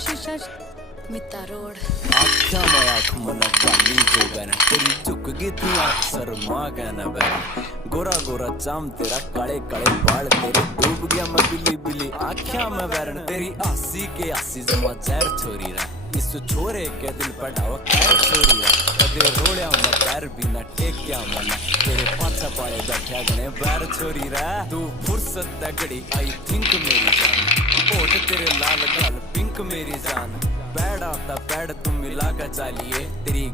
शीशा मिता रोड आख्या मैं आँख मन गाली जो बना तेरी झुक गई थी आँख शर्मा कहना बना गोरा गोरा चाम तेरा काले काले बाल तेरे डूब गया मैं बिल्ली बिल्ली आख्या मैं वैरन तेरी आसी के आसी जमा जहर छोरी रहा इस छोरे के दिल पढ़ावा खैर छोरी रहा कदे रोड़िया मैं पैर बिना टेक्या मना तेरे पाछा पाए बैठा गने बैर छोरी रहा तू फुर्सत तगड़ी आई थिंक मेरी जान ओट तेरे लाल गाल पिंक मेरी जान पैड़ आता पैड़ तुम मिला कर चालिए तेरी